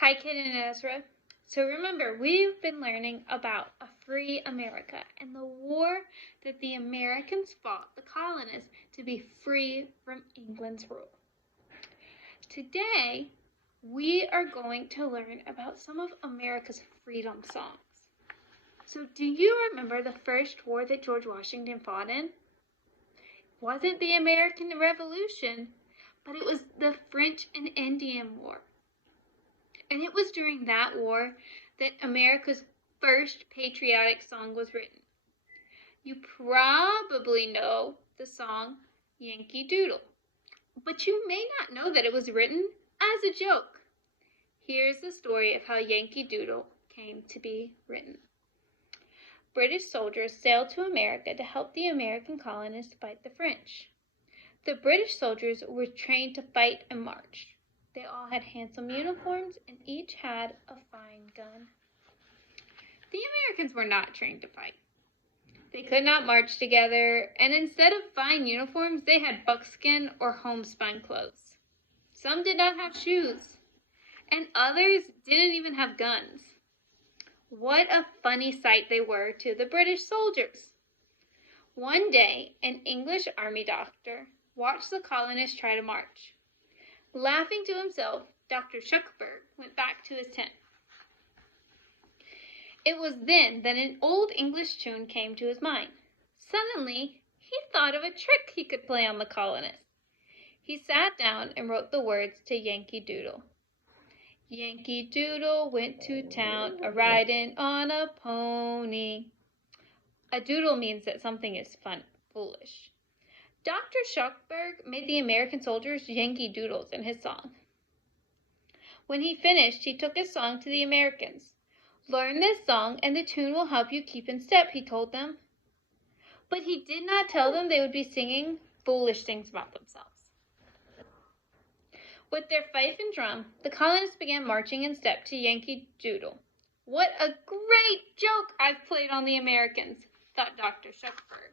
Hi, Kid and Ezra. So remember, we've been learning about a free America and the war that the Americans fought the colonists to be free from England's rule. Today, we are going to learn about some of America's freedom songs. So do you remember the first war that George Washington fought in? It wasn't the American Revolution, but it was the French and Indian War. And it was during that war that America's first patriotic song was written. You probably know the song Yankee Doodle, but you may not know that it was written as a joke. Here's the story of how Yankee Doodle came to be written. British soldiers sailed to America to help the American colonists fight the French. The British soldiers were trained to fight and march. They all had handsome uniforms and each had a fine gun. The Americans were not trained to fight. They could not march together, and instead of fine uniforms, they had buckskin or homespun clothes. Some did not have shoes, and others didn't even have guns. What a funny sight they were to the British soldiers. One day, an English army doctor watched the colonists try to march. Laughing to himself, Dr. Shuckburgh went back to his tent. It was then that an old English tune came to his mind. Suddenly, he thought of a trick he could play on the colonists. He sat down and wrote the words to Yankee Doodle. Yankee Doodle went to town, a-riding on a pony. A doodle means that something is foolish. Dr. Shuckburgh made the American soldiers Yankee Doodles in his song. When he finished, he took his song to the Americans. Learn this song and the tune will help you keep in step, he told them. But he did not tell them they would be singing foolish things about themselves. With their fife and drum, the colonists began marching in step to Yankee Doodle. What a great joke I've played on the Americans, thought Dr. Shuckburgh.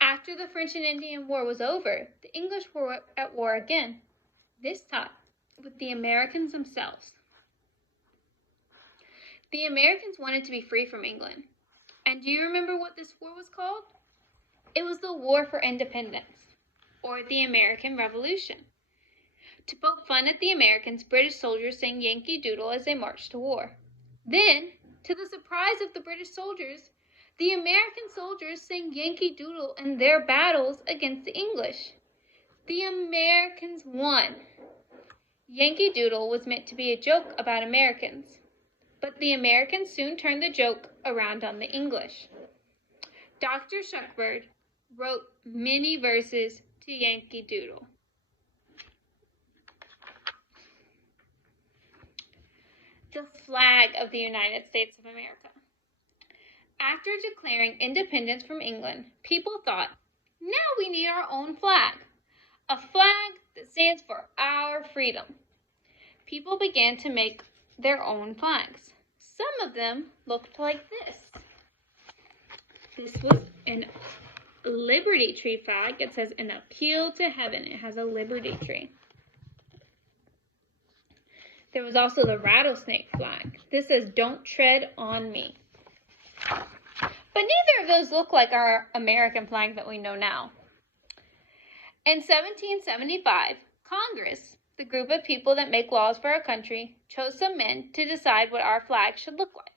After the French and Indian War was over, the English were at war again, this time with the Americans themselves. The Americans wanted to be free from England. And do you remember what this war was called? It was the War for Independence, or the American Revolution. To poke fun at the Americans, British soldiers sang Yankee Doodle as they marched to war. Then, to the surprise of the British soldiers, the American soldiers sang Yankee Doodle in their battles against the English. The Americans won. Yankee Doodle was meant to be a joke about Americans, but the Americans soon turned the joke around on the English. Dr. Shuckburgh wrote many verses to Yankee Doodle. The flag of the United States of America. After declaring independence from England, people thought, now we need our own flag, a flag that stands for our freedom. People began to make their own flags. Some of them looked like this. This was a Liberty Tree flag. It says, an appeal to heaven. It has a Liberty Tree. There was also the rattlesnake flag. This says, don't tread on me. But neither of those look like our American flag that we know now. In 1775, Congress, the group of people that make laws for our country, chose some men to decide what our flag should look like.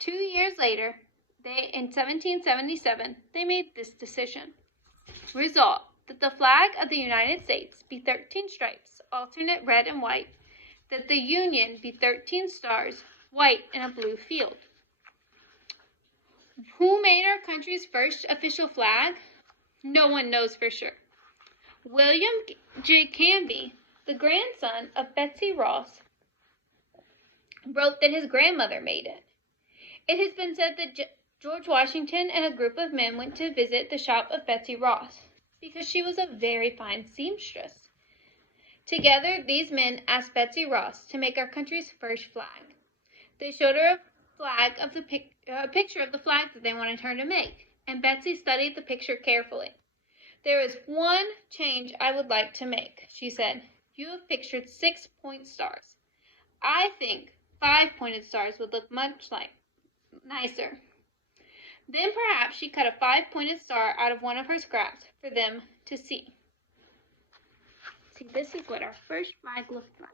2 years later, in 1777, they made this decision. Resolved that the flag of the United States be 13 stripes, alternate red and white, that the Union be 13 stars, white in a blue field. Who made our country's first official flag? No one knows for sure. William J. Canby, the grandson of Betsy Ross, wrote that his grandmother made it. It has been said that George Washington and a group of men went to visit the shop of Betsy Ross because she was a very fine seamstress. Together, these men asked Betsy Ross to make our country's first flag. They showed her a picture of the flag that they wanted her to make, and Betsy studied the picture carefully. There is one change I would like to make, she said. you have pictured 6-point stars. I think 5-pointed stars would look much nicer. Then perhaps she cut a 5-pointed star out of one of her scraps for them to see. See, this is what our first flag looked like.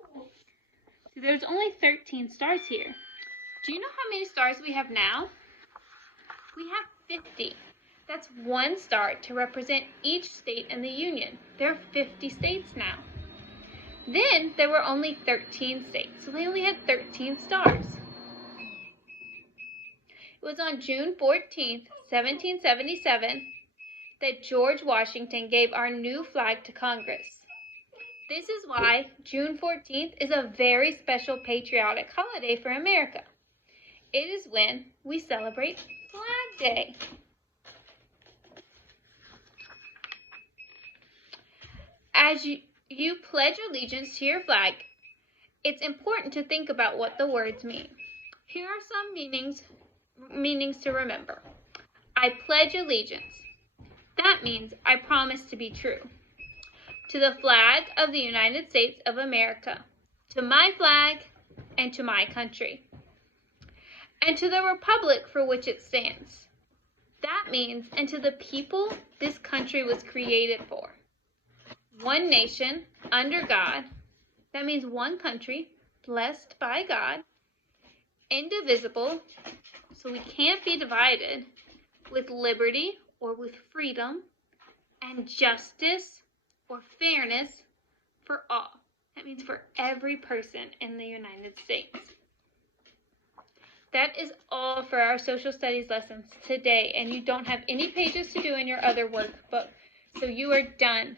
See, there's only 13 stars here. Do you know how many stars we have now? We have 50. That's one star to represent each state in the Union. There are 50 states now. Then there were only 13 states, so they only had 13 stars. It was on June 14th, 1777, that George Washington gave our new flag to Congress. This is why June 14th is a very special patriotic holiday for America. It is when we celebrate Flag Day. As you pledge allegiance to your flag, it's important to think about what the words mean. Here are some meanings to remember. I pledge allegiance. That means I promise to be true. To the flag of the United States of America, to my flag, and to my country, and to the republic for which it stands. That means, and to the people this country was created for. One nation, under God. That means one country, blessed by God. Indivisible, so we can't be divided, with liberty or with freedom, and justice or fairness for all. That means for every person in the United States. That is all for our social studies lessons today, and you don't have any pages to do in your other workbook, so you are done.